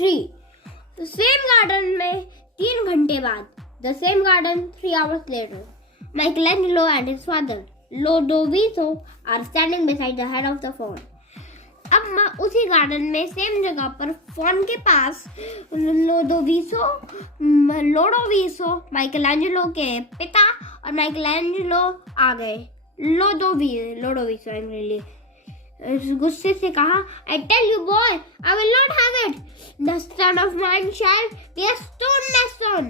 3. The same garden में 3 घंटे बाद. The same garden 3 hours later. Michelangelo and his father, Lodovico, are standing beside the head of the faun. अब उसी garden में same जगह पर फॉन के पास लोडोविसो माइकलैंजेलो के पिता और माइकलैंजेलो आ गए. लोडोविसो एंग्रीली गुस्से से कहा, I tell you boy, I will not have it. The son of man shall be a stonemason.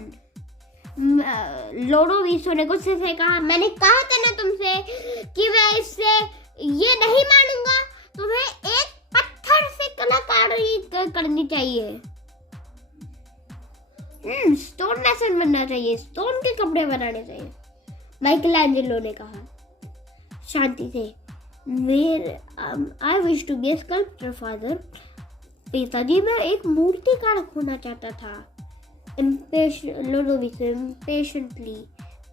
लोडोविसो ने गुस्से से कहा, मैंने कहा था ना तुमसे कि मैं इससे ये नहीं मानूंगा. तुम्हें एक पत्थर से कलाकारी करनी चाहिए. स्टोन मैसन बनना चाहिए, स्टोन के कपड़े बनाने चाहिए. माइकलैंजेलो ने कहा शांति से, I wish to be a sculptor father. पिताजी मैं एक मूर्तिकार होना चाहता था. लोडोविसो इम्पेशेंटली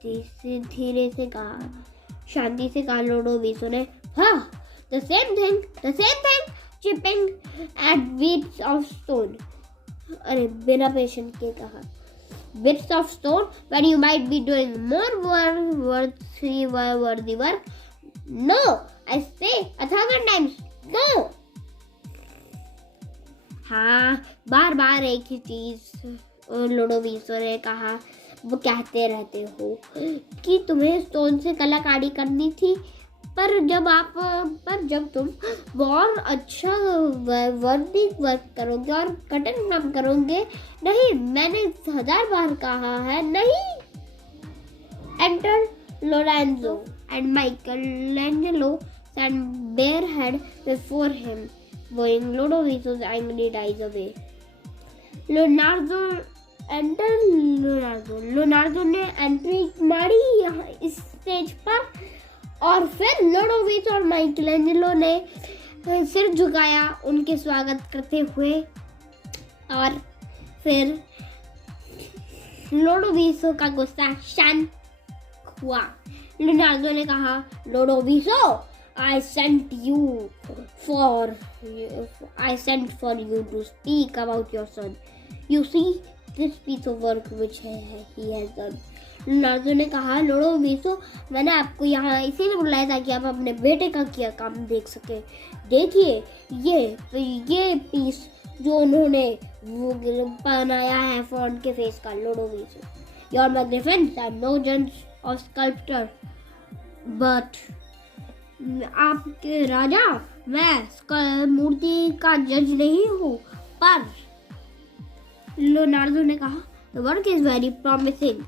धीरे से कहा, शांति से कहा लोडोविसो ने. हाँ, the same thing, chipping at bits of stone. अरे बिना पेशेंट के कहा, bits of stone when you might be doing more worthy work. No, I say 1,000 times no. हाँ, बार एक ही चीज लोडोविसो ने कहा. वो कहते रहते हो कि तुम्हें स्टोन से कलाकारी करनी थी, पर जब तुम बहुत अच्छा वर्दी वर्क करोगे और कटन काम करोगे. नहीं, मैंने 1000 बार कहा है नहीं. Enter Lorenzo and Michelangelo stand barehead before him, blowing Lodovico's angry eyes away. Leonardo ने एंट्री मारी यहाँ इस स्टेज पर, और फिर लोडोविको और माइकलैंजेलो ने सिर झुकाया उनके स्वागत करते हुए. और फिर लोडोविको का गुस्सा शांत हुआ. लियोनार्डो ने कहा, लोडोविको, I sent for you to speak about your son. You see this piece of work which he has done. Leonardo ने कहा, लोडोविको, मैंने आपको यहाँ इसीलिए बुलाया था कि आप अपने बेटे का किया काम देख सके. देखिए ये पीस जो उन्होंने वो बनाया है फॉन्ट के फेस का. लोडोविको, Your magnificence, I'm no judge of sculptor, but आपके राजा, मैं मूर्ति का जज नहीं हूँ. पर लियोनार्डो ने कहा, The work is very promising.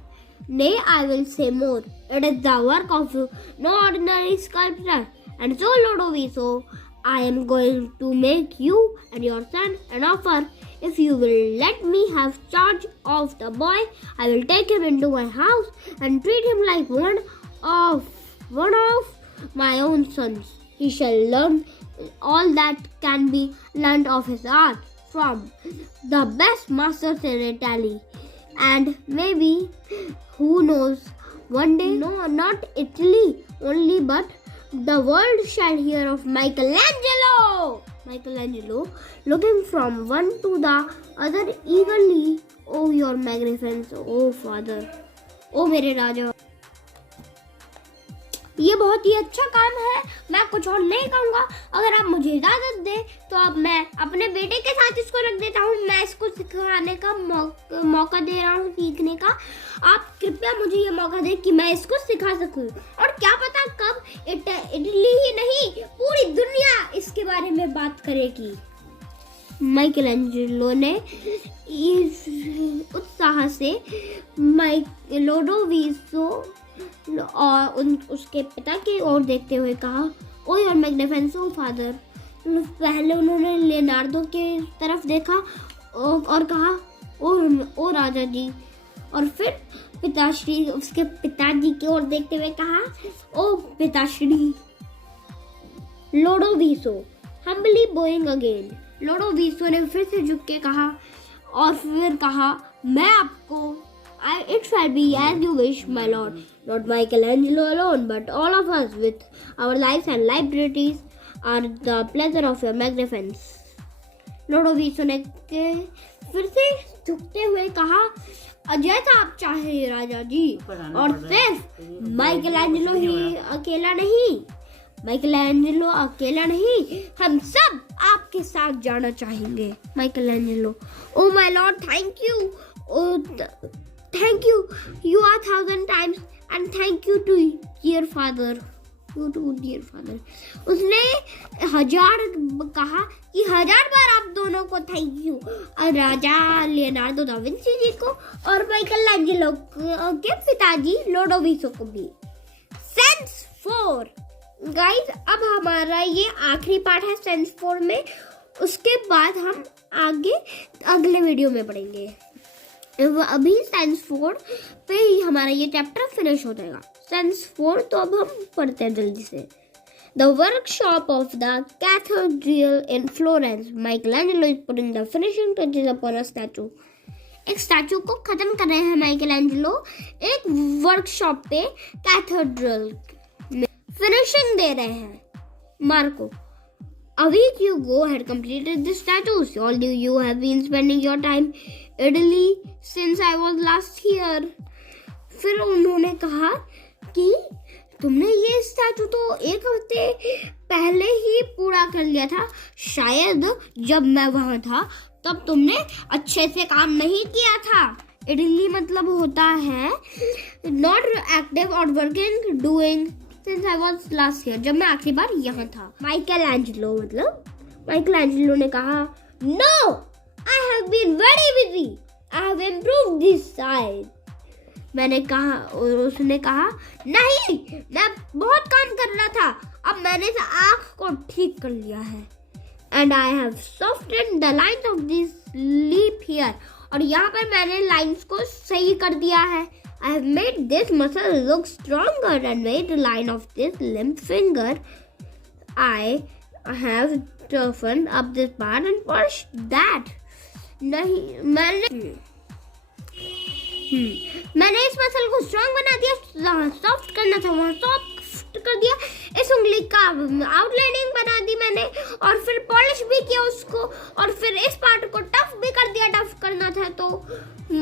Nay, I will say more. It is the work of no ordinary sculptor. And so, Lodovico, I am going to make you and your son an offer. If you will let me have charge of the boy, I will take him into my house and treat him like one of my own sons. He shall learn all that can be learned of his art from the best masters in Italy. And maybe, who knows, one day, no, not Italy only, but the world shall hear of Michelangelo. Michelangelo, looking from one to the other eagerly. Oh, your magnificence, oh father, oh मेरे राजा. ये बहुत ही अच्छा काम है. मैं कुछ और नहीं कहूँगा. अगर आप मुझे इजाजत दें तो अब मैं अपने बेटे के साथ इसको रख देता हूँ. मैं इसको सिखाने का मौका दे रहा हूँ, सीखने का. आप कृपया मुझे ये मौका दें कि मैं इसको सिखा सकूँ. और क्या पता कब इटली ही नहीं, पूरी दुनिया इसके बारे में बात करेगी. माइकलैंजेलो ने उत्साह से लोडोविको और उसके पिता की ओर देखते हुए कहा, ओ योर मैग्निफिसेंट फादर. पहले उन्होंने लियोनार्डो के तरफ देखा और कहा, ओ राजा जी. और फिर पिताश्री उसके पिताजी की ओर देखते हुए कहा, ओ पिताश्री. लोडोविको हम्बली बोइंग अगेन. लोडोविको ने फिर से झुक के कहा और फिर कहा, मैं आपको It shall be as you wish, my lord. Not Michelangelo alone, but all of us with our lives and libraries are the pleasure of your magnificence. लोडोविको ने फिर से झुकते हुए कहा, जैसा आप चाहे राजा जी। और सिर्फ माइकलैंजेलो अकेला नहीं, हम सब आपके साथ जाना चाहेंगे। Michelangelo, O my lord, thank you, you are 1000 times and thank you to dear father. उसने 1000 कहा कि 1000 बार आप दोनों को थैंक यू, और राजा लियोनार्डो दा विंची जी को और माइकलैंजेलो के पिताजी लोडोविको को भी। सेंस 4 गाइस, अब हमारा ये आखिरी पार्ट है सेंस 4 में। उसके बाद हम आगे अगले वीडियो में पढ़ेंगे। अभी सेंस 4 पे ही हमारा ये चैप्टर फिनिश हो जाएगा। सेंस 4 तो अब हम पढ़ते हैं जल्दी से। The workshop of the cathedral in Florence, Michelangelo is putting the finishing touches upon a statue. एक स्टैचू को खत्म कर रहे हैं माइकलैंजेलो एक वर्कशॉप पे कैथेड्रल में फिनिशिंग दे रहे हैं Marco. A week ago had completed the statues. Although you have been spending your time idly since I was last here. फिर उन्होंने कहा कि तुमने ये स्टैचू तो 1 हफ्ते पहले ही पूरा कर लिया था। शायद जब मैं वहाँ था तब तुमने अच्छे से काम नहीं किया था। idly मतलब होता है not active or working, doing since I was last here, जब मैं आखिरी बार यहाँ था। माइकलैंजेलो ने कहा, No, I have been very busy. I have improved this side. मैंने कहा, और उसने कहा, नहीं, मैं बहुत काम कर रहा था, अब मैंने इस आँख को ठीक कर लिया है। And I have softened the lines of this leaf here. और यहाँ पर मैंने लाइंस को सही कर दिया है। I have made this muscle look stronger and made the line of this limp finger. I have toughened up this part and polished that. मैंने इस मसल को स्ट्रॉन्ग बना दिया, सॉफ्ट करना था वहाँ सॉफ्ट कर दिया, इस उंगली का आउटलाइनिंग बना दी मैंने, और फिर पॉलिश भी किया उसको, और फिर इस पार्ट को टफ भी कर दिया, टफ करना था तो,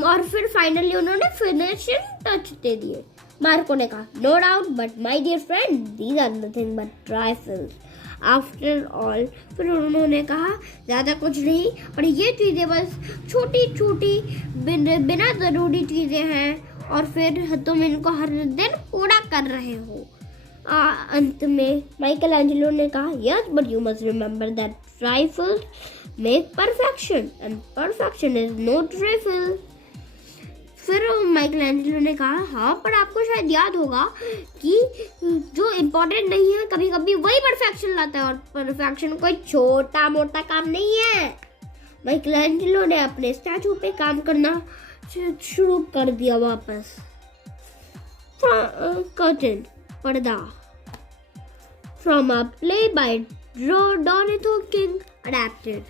और फिर फाइनली उन्होंने फिनिशिंग टच दे दिए। मार्को ने कहा, no doubt, but my dear friend, these are nothing but trifles after all. फिर उन्होंने कहा, ज़्यादा कुछ नहीं, पर ये चीज़ें बस छोटी छोटी बिना ज़रूरी चीज़ें हैं, और फिर तुम इनको हर दिन पूरा कर रहे हो। अंत में माइकलैंजेलो ने कहा, yes, but you must remember that trifles make perfection and perfection is no trifle. फिर माइकलैंजेलो ने कहा, हाँ, पर आपको शायद याद होगा कि जो इम्पोर्टेंट नहीं है कभी कभी वही परफेक्शन लाता है, और परफेक्शन कोई छोटा मोटा काम नहीं है। माइकलैंजेलो ने अपने स्टैचू पे काम करना शुरू कर दिया वापस। कर्टन, पर्दा, from a play by Donato King adapted.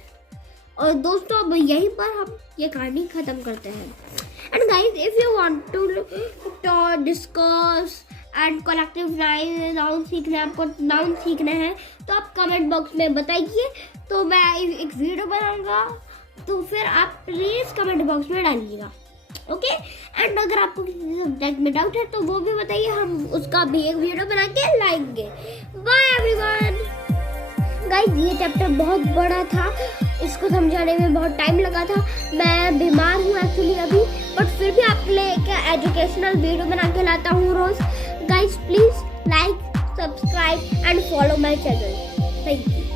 और दोस्तों, अब यहीं पर हम ये कहानी खत्म करते हैं। And guys, if you want to discuss and collective noun सीखना है, आपको नाउन सीखना है, तो आप कमेंट बॉक्स में बताइए, तो मैं एक वीडियो बनाऊंगा, तो फिर आप प्लीज कमेंट बॉक्स में डालिएगा, ओके। एंड अगर आपको किसी सब्जेक्ट में डाउट है तो वो भी बताइए, हम उसका भी एक वीडियो बना के लाएंगे। Bye everyone. गाइस, ये चैप्टर बहुत बड़ा था, इसको समझाने में बहुत टाइम लगा था। मैं बीमार हूँ एक्चुअली अभी, बट फिर भी आपके लिए एक एजुकेशनल वीडियो बना के लाता हूँ रोज। Guys, please like, subscribe and follow my channel. Thank you.